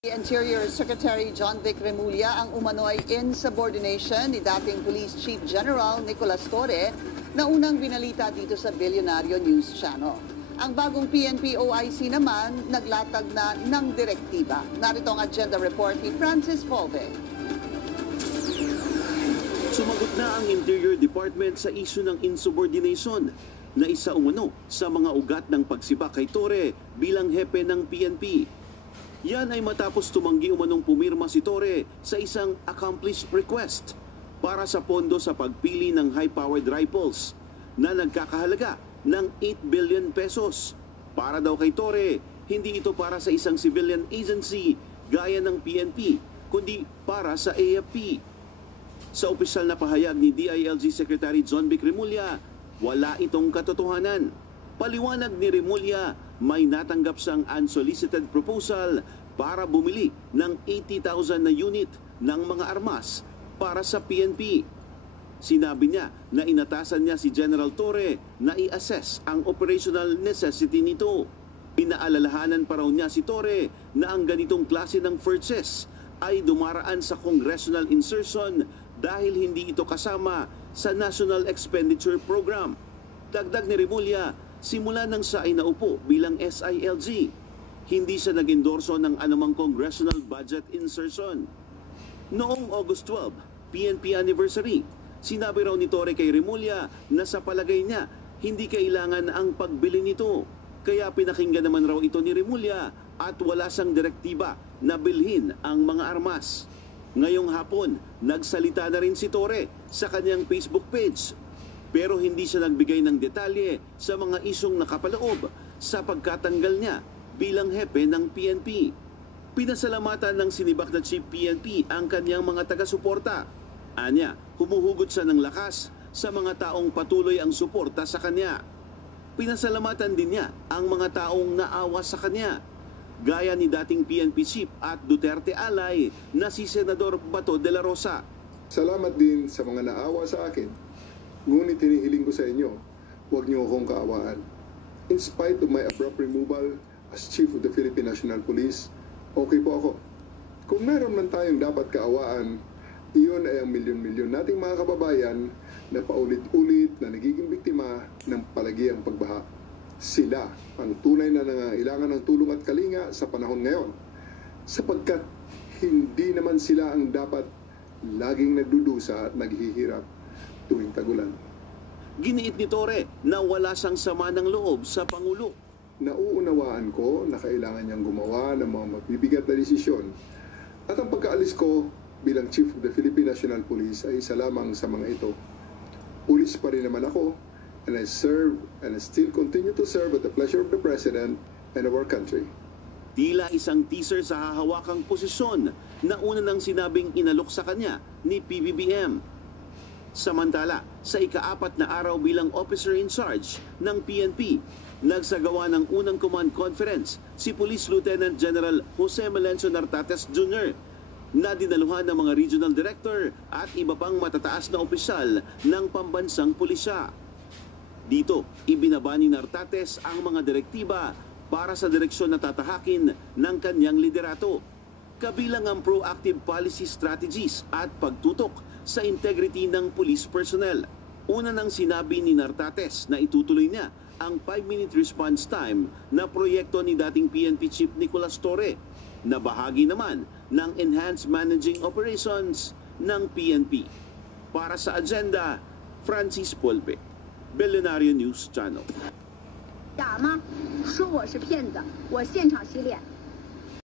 Interior Secretary John Vic Remulla ang umano'y insubordination ni dating Police Chief General Nicolas Torre na unang binalita dito sa Bilyonaryo News Channel. Ang bagong PNP OIC naman naglatag na ng direktiba. Narito ang agenda report ni Francis Volve. Sumagot na ang Interior Department sa isyu ng insubordination na isa umano sa mga ugat ng pagsipa kay Torre bilang hepe ng PNP. Yan ay matapos tumanggi umanong pumirma si Torre sa isang accomplished request para sa pondo sa pagpili ng high-powered rifles na nagkakahalaga ng 8 billion pesos. Para daw kay Torre, hindi ito para sa isang civilian agency gaya ng PNP, kundi para sa AFP. Sa opisyal na pahayag ni DILG Secretary John Vic Remulla, wala itong katotohanan. Paliwanag ni Remulla, may natanggap siyang unsolicited proposal para bumili ng 80,000 na unit ng mga armas para sa PNP. Sinabi niya na inatasan niya si General Torre na i-assess ang operational necessity nito. Pinaalalahanan pa raw niya si Torre na ang ganitong klase ng purchase ay dumaraan sa congressional insertion dahil hindi ito kasama sa National Expenditure Program. Dagdag ni Remulla, simula nang siya ay naupo bilang SILG, hindi siya nag-endorso ng anumang congressional budget insertion. Noong August 12, PNP anniversary, sinabi raw ni Torre kay Remulla na sa palagay niya, hindi kailangan ang pagbili nito. Kaya pinakinggan naman raw ito ni Remulla at wala siyang direktiba na bilhin ang mga armas. Ngayong hapon, nagsalita na rin si Torre sa kanyang Facebook page. Pero hindi siya nagbigay ng detalye sa mga isyong nakapaloob sa pagkatanggal niya bilang hepe ng PNP. Pinasalamatan ng sinibak na Chief PNP ang kanyang mga taga-suporta. Anya, humuhugot siya ng lakas sa mga taong patuloy ang suporta sa kanya. Pinasalamatan din niya ang mga taong naawa sa kanya, gaya ni dating PNP Chief at Duterte ally na si Senador Bato de la Rosa. Salamat din sa mga naawa sa akin. Ngunit hinihiling ko sa inyo, huwag niyo akong kaawaan. In spite of my abrupt removal as Chief of the Philippine National Police, okay po ako. Kung meron man tayong dapat kaawaan, iyon ay ang milyon-milyon nating mga kababayan na paulit-ulit na nagiging biktima ng palagiang pagbaha. Sila ang tunay na nangangailangan ng tulong at kalinga sa panahon ngayon, sapagkat hindi naman sila ang dapat laging nagdudusa at naghihirap tuwing tagulan. Giniit ni Torre na wala siyang sama ng loob sa Pangulo. Nauunawaan ko na kailangan niyang gumawa ng mga mabibigat na desisyon at ang pagkaalis ko bilang Chief of the Philippine National Police ay isa lamang sa mga ito. Pulis pa rin naman ako and I serve and I still continue to serve at the pleasure of the President and of our country. Tila isang teaser sa hahawakang posisyon na una nang sinabing inalok sa kanya ni PBBM. Samantala, sa ika-4 na araw bilang officer in charge ng PNP, nagsagawa ng unang command conference si Police Lieutenant General Jose Melencio Nartates Jr. na dinaluhan ng mga regional director at iba pang matataas na opisyal ng pambansang pulisya. Dito, ibinaba ni Nartates ang mga direktiba para sa direksyon na tatahakin ng kanyang liderato, kabilang ang proactive policy strategies at pagtutok sa integrity ng police personnel. Una nang sinabi ni Nartates na itutuloy niya ang 5-minute response time na proyekto ni dating PNP Chief Nicolas Torre na bahagi naman ng Enhanced Managing Operations ng PNP. Para sa agenda, Francis Volve, Bilyonaryo News Channel. 打吗？说我是骗子，我现场洗脸。